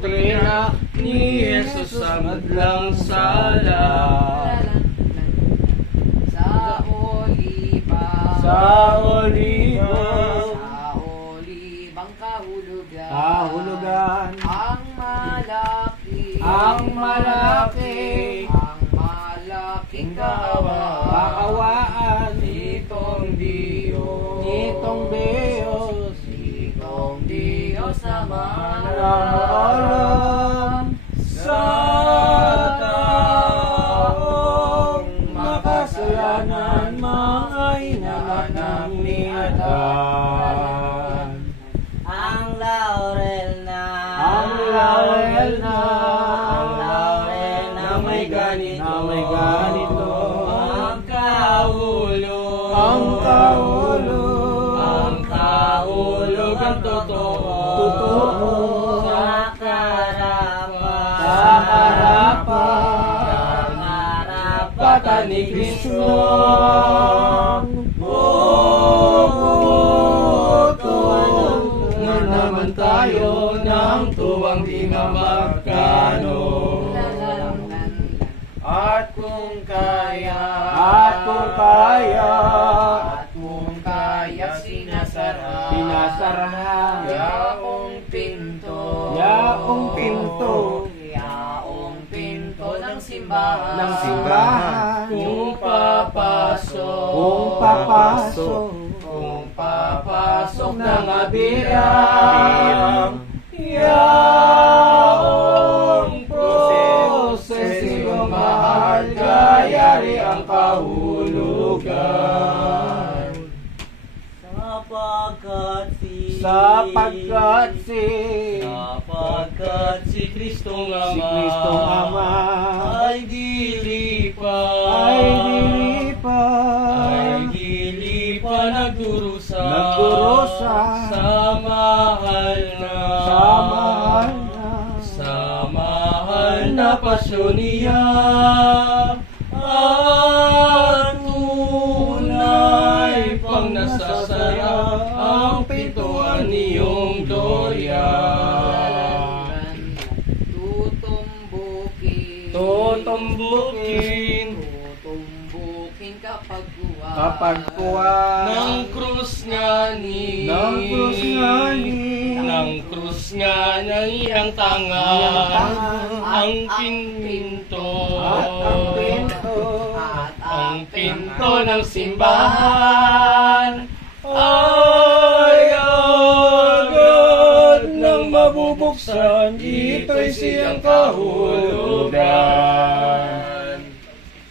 doktrina ni Jesus sa madlang sala. Sa oliba. Sa olibo, Sa olibang kahulugan. kahulugan, Ang malaki. ang malaki, Ang malaking kaawaan. kaawaan, nitong Diyos, nitong Diyos, Itong Diyos na Nangaalam mga hinahanap ni Adan. Ang laurel na Ang laurel ni Kristo Bumuto na naman tayo ng tuwang di mapagkano At kung kaya. At kung kaya At kung kaya sinasara. Pinasarahan Yaong pinto. Yaong pinto. Yaong pinto ng simbahan. ng simbahan papasok ng ng abirang Yaong prosesyo mahal Kayari ang kahulugan. Sapagkat si Sapagkat si Sapagkat si Kristong Ama Si Kristong Ama. ay dilipan Ay pasyon niya. At tunay pang nasasaya ang pintuan niyong gloria. Tutumbukin. tutumbukin Tutumbukin kapag kuha. Kapag kuha ng krus nga ni. Ng krus nga ni- ng krus nga ni ang tanga Ang pinto. At ang pinto ng simbahan. Ay agad nang mabubuksan ito'y siyang kahulugan.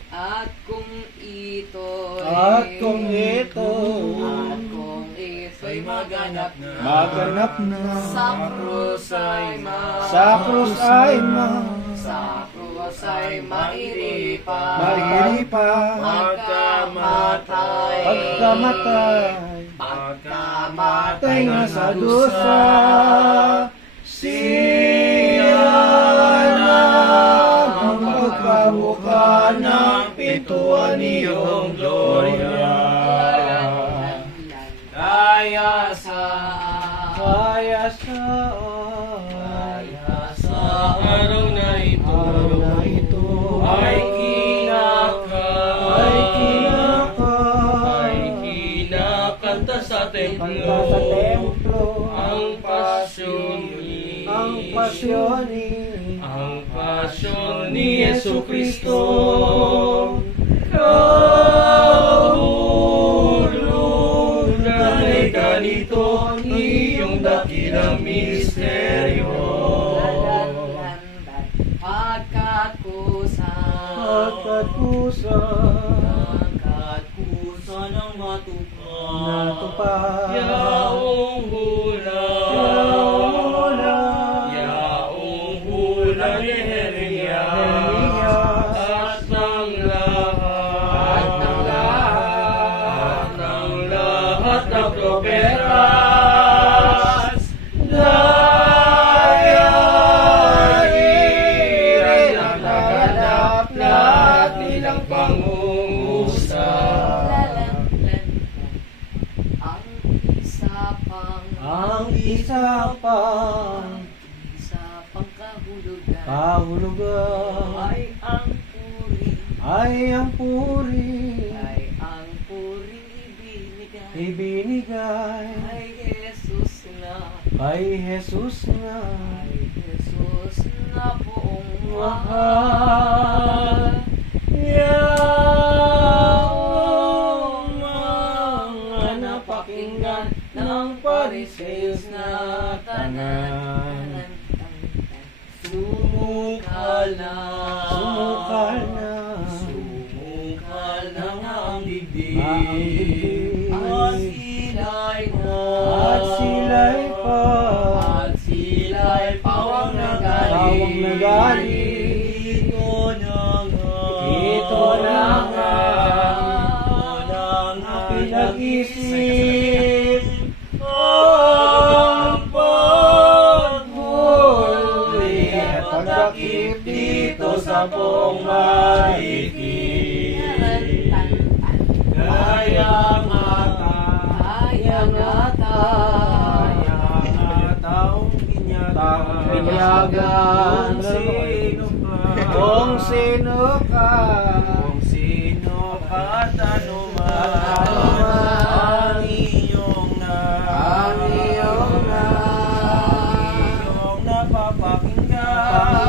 At kung ito At kung ito ito'y maganap na. Maganap na. Sa krus ay ma Sa krus ay ma Sa krus ay mairipan. Mariripan Pagkamatay. Pagkamatay. Pagkamatay Tay na sa dusa. Siya na ang pagkamukha ng pintuan niyong gloria Kaya sa Kaya sa Kaya sa araw na ito araw na ito ay kinakal. ay kinakal. Ay kinakanta sa templo. Kanta sa templo. Ang pasyon ni ang pasyon ni ang pasyon ni Yesu Kristo. Kahulog ganito iyong dakilang misteryo. Pagkat kusa Pagkat pusa. Pagkat kusa ng matupad natupad nilang pangungusap. Ang isa pang ang isa pang isa pang kahulugan. kahulugan. Ay ang puri. Ay ang puri. Ay ang puri ibinigay. Ibinigay. Kay Jesus na. Kay Jesus na. Kay Jesus na buong mahal. Tanan. Sumukal na Sumukal na Sumukal na nga ang bibig. At sila'y na At sila'y pa At sila'y pawang nagaling Pawang nagaling. Ito na nga Ito na nga. Ito na nga Pinag-isip akong maikin. Kaya nga ta, kaya nga ta, kaya nga taong pinyagan. Kung sino ka, kung sino ka, tanuman. Papakinggan